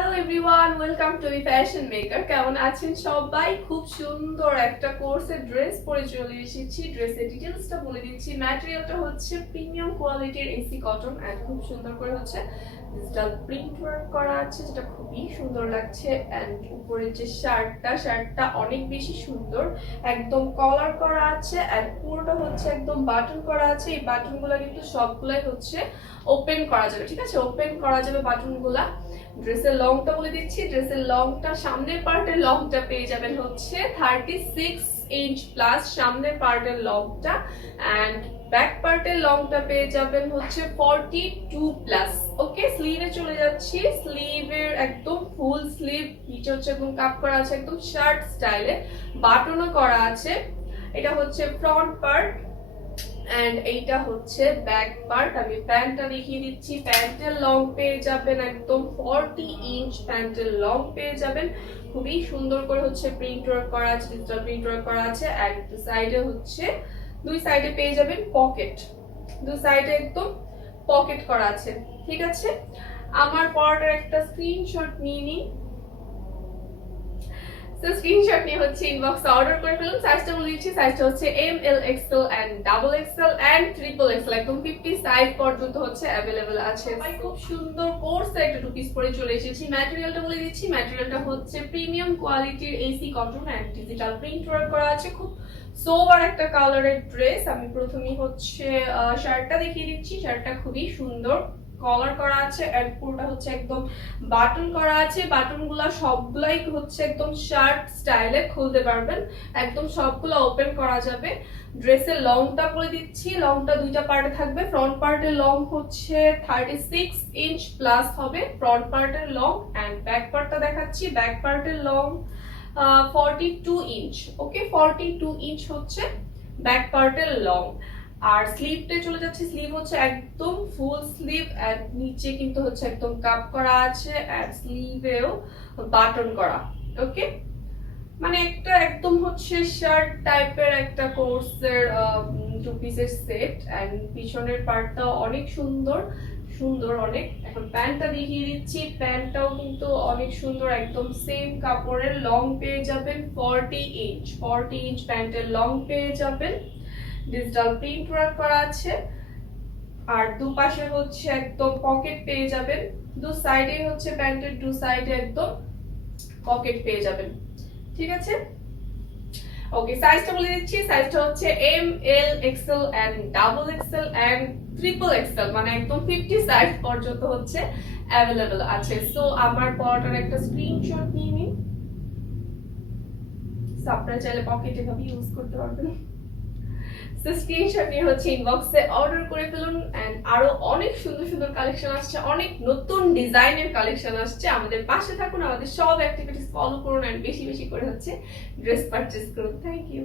Hello everyone welcome to fashion maker কেমন আছেন সবাই? খুব সুন্দর একটা কোর্সের ড্রেস পরে চলে এসেছি। ড্রেসের ডিটেলসটা বলে দিচ্ছি। ম্যাটেরিয়ালটা হচ্ছে প্রিমিয়াম কোয়ালিটির এসি কটন অ্যান্ড খুব সুন্দর করে হচ্ছে ডিজিটাল প্রিন্ট ওয়ার্ক করা আছে, যেটা খুবই সুন্দর লাগছে। অ্যান্ড উপরের যে শার্টটা শার্টটা অনেক বেশি সুন্দর। একদম কলার করা আছে অ্যান্ড পুরোটা হচ্ছে একদম বাটন করা আছে। এই বাটনগুলো কিন্তু সবগুলাই হচ্ছে ওপেন করা যাবে। ঠিক আছে? ওপেন করা যাবে বাটনগুলা ড্রেসের লংটা বলে দিচ্ছি ড্রেসের লংটা সামনের পার্টের লংটা পেয়ে যাবেন হচ্ছে থার্টি সিক্স ইঞ্চ প্লাস সামনের পার্টের লংটা অ্যান্ড ব্যাক পার্টের লংটা পেয়ে যাবেন হচ্ছে ফর্টি টু প্লাস ওকে স্লিভে চলে যাচ্ছি। স্লিভের একদম ফুল স্লিভ নিচে হচ্ছে একদম কাপ করা আছে, একদম শার্ট স্টাইলে বাটনও করা আছে। এটা হচ্ছে ফ্রন্ট পার্ট অ্যান্ড এইটা হচ্ছে ব্যাক পার্ট আমি প্যান্টটা দেখিয়ে দিচ্ছি। প্যান্টের লং পেয়ে যাবেন একদম ফর্টি ইঞ্চ প্যান্টের লং পেয়ে যাবেন। খুবই সুন্দর করে হচ্ছে প্রিন্ট ওয়ার্ক করা আছে ডিজিটাল প্রিন্ট ওয়ার্ক করা আছে। অ্যান্ড সাইডে হচ্ছে দুই সাইডে পেয়ে যাবেন পকেট দুই সাইডে একদম পকেট করা আছে। ঠিক আছে? আমার পরাটার একটা স্ক্রিনশট নিয়ে নিই। তো স্ক্রিনশট নিয়ে হচ্ছে ইনবক্সে অর্ডার করে ফেলুন। সাইজটা বলে দিচ্ছি। সাইজটা হচ্ছে M L XL and double XL and triple XL একদম ফিফটি সাইজ পর্যন্ত হচ্ছে অ্যাভেলেবেল আছে। খুব সুন্দর কোর্স একটা টু পিস পরে চলে এসেছি। ম্যাটেরিয়ালটা বলে দিচ্ছি। ম্যাটেরিয়ালটা হচ্ছে প্রিমিয়াম কোয়ালিটির AC cotton and digital print work করা আছে। খুব সোবার একটা কালারের ড্রেস আমি প্রথমেই হচ্ছে শার্টটা দেখিয়ে দিচ্ছি। শার্টটা খুবই সুন্দর। কলার করা আছে এন্ড পুরোটা হচ্ছে একদম বাটন করা আছে। বাটনগুলো সবগুলাই হচ্ছে একদম শার্ট স্টাইলে খুলতে পারবেন। একদম সবগুলো ওপেন করা যাবে। ড্রেসের লংটা বলে দিচ্ছি। লংটা দুইটা পার্টে থাকবে। ফ্রন্ট পার্টের লং হচ্ছে থার্টি সিক্স ইঞ্চ প্লাস হবে ফ্রন্ট পার্টের লং অ্যান্ড ব্যাক পার্টটা দেখাচ্ছি। ব্যাক পার্টের long forty two inch okay forty two inch হচ্ছে ব্যাক পার্টের লং আর স্লিভতে চলে যাচ্ছে স্লিভ হচ্ছে একদম ফুল স্লিভ এন্ড নিচে কিন্তু হচ্ছে একদম কাপ করা আছে এন্ড স্লিভেও বাটন করা ওকে মানে একটা একদম হচ্ছে শার্ট টাইপের একটা কোর্সের টু পিসের সেট এন্ড পিছনের পার্টটাও অনেক সুন্দর সুন্দর অনেক। এখন প্যান্টটা দেখিয়ে দিচ্ছি প্যান্টটাও কিন্তু অনেক সুন্দর, একদম সেম কাপড়ের লং পেয়ে যাবেন ফর্টি ইঞ্চ ফর্টি ইঞ্চ প্যান্টের লং পেয়ে যাবেন। ডিজিটাল প্রিন্ট ওয়ার্ক করা আছে। আর দুপাশে হচ্ছে একদম পকেট পেয়ে যাবেন। দু সাইডে হচ্ছে প্যান্টের, দু সাইডে একদম পকেট পেয়ে যাবেন। ঠিক আছে? ওকে সাইজটা বলে দিচ্ছি। সাইজটা হচ্ছে M L XL and double XL and triple XL মানে একদম ফিফটি সাইজ পর্যন্ত হচ্ছে অ্যাভেলেবেল আছে। সো আমার পরটার একটা স্ক্রিনশট নিয়ে নিন। আপনারা চাইলে পকেট এভাবে ইউজ করতে পারবেন। স্ক্রিনশট নিয়ে হচ্ছে ইনবক্সে অর্ডার করে ফেলুন এন্ড আরও অনেক সুন্দর সুন্দর কালেকশন আসছে, অনেক নতুন ডিজাইনের কালেকশন আসছে। আমাদের পাশে থাকুন, আমাদের সব অ্যাক্টিভিটিস ফলো করুন অ্যান্ড বেশি বেশি করে হচ্ছে ড্রেস পারচেস করুন। Thank you